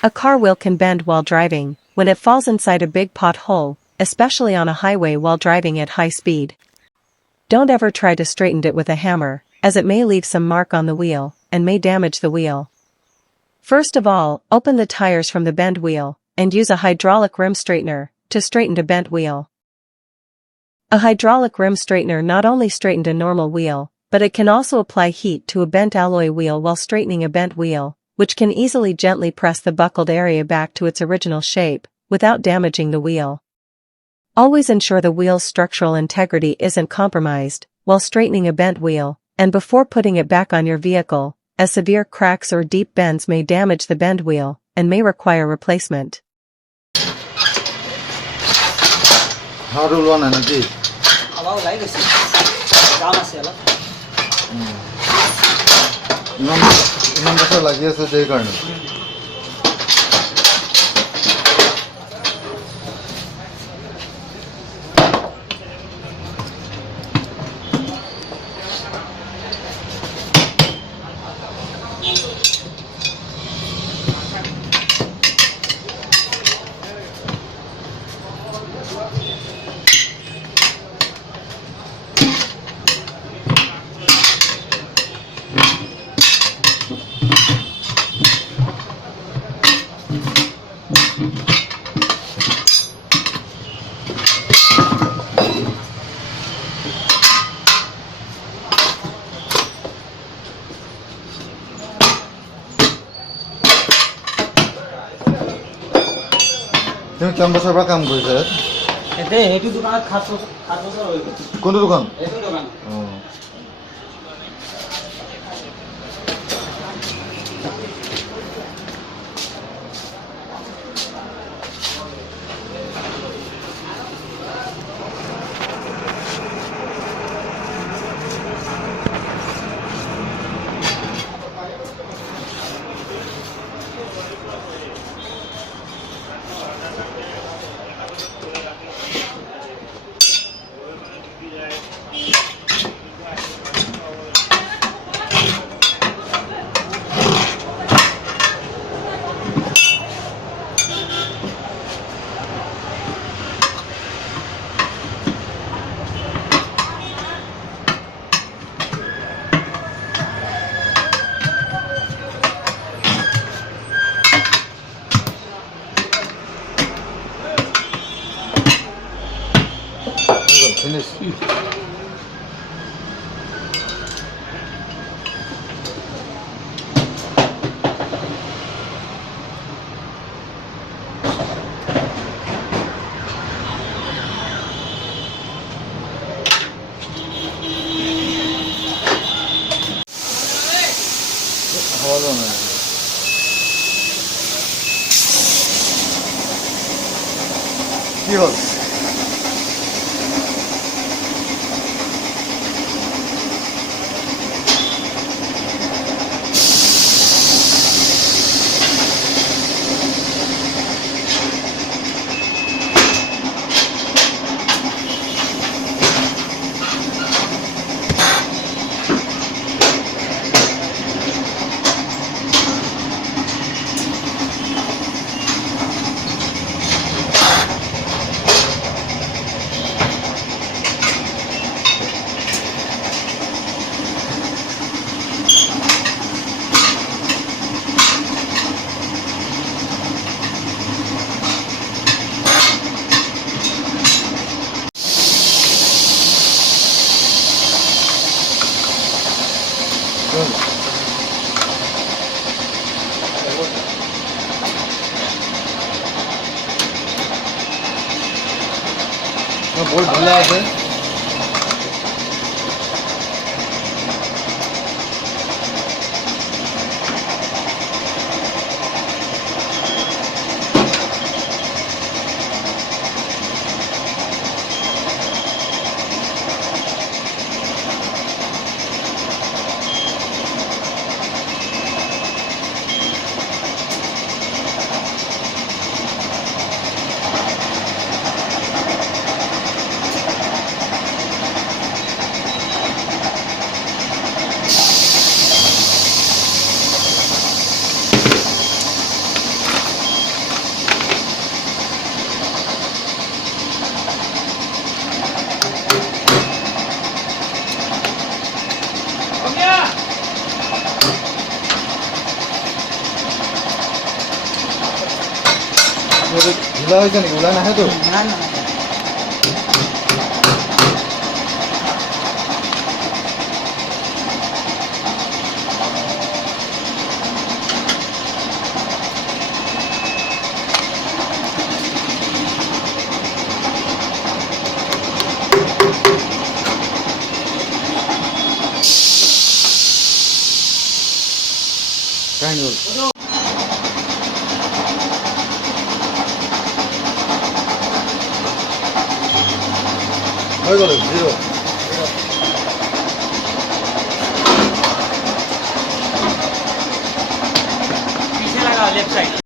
A car wheel can bend while driving, when it falls inside a big pothole, especially on a highway while driving at high speed. Don't ever try to straighten it with a hammer, as it may leave some mark on the wheel, and may damage the wheel. First of all, open the tires from the bent wheel, and use a hydraulic rim straightener to straighten a bent wheel. A hydraulic rim straightener not only straightened a normal wheel, but it can also apply heat to a bent alloy wheel while straightening a bent wheel, which can easily gently press the buckled area back to its original shape, without damaging the wheel. Always ensure the wheel's structural integrity isn't compromised while straightening a bent wheel, and before putting it back on your vehicle, as severe cracks or deep bends may damage the bent wheel, and may require replacement. হাড়ুল বানায় নাকি? Aba like আছে দাম আছে আলা ইমান ইমান বছর লাগিয়েছে যে কারণে তুমি কেমন বছর বা কাম কৰিছা এতে হেতু দোকানত খাত বছৰ হৈ গ'ল কোনটো দোকান এইটো দোকান ফিনিশ ভালো না কি হল বল ঢিলা আছে উলা হয়েছে নাকি উলা না হয় তো না না কাহিনী বল হয়ে গেল জিরো पीछे लगा लेफ्ट साइड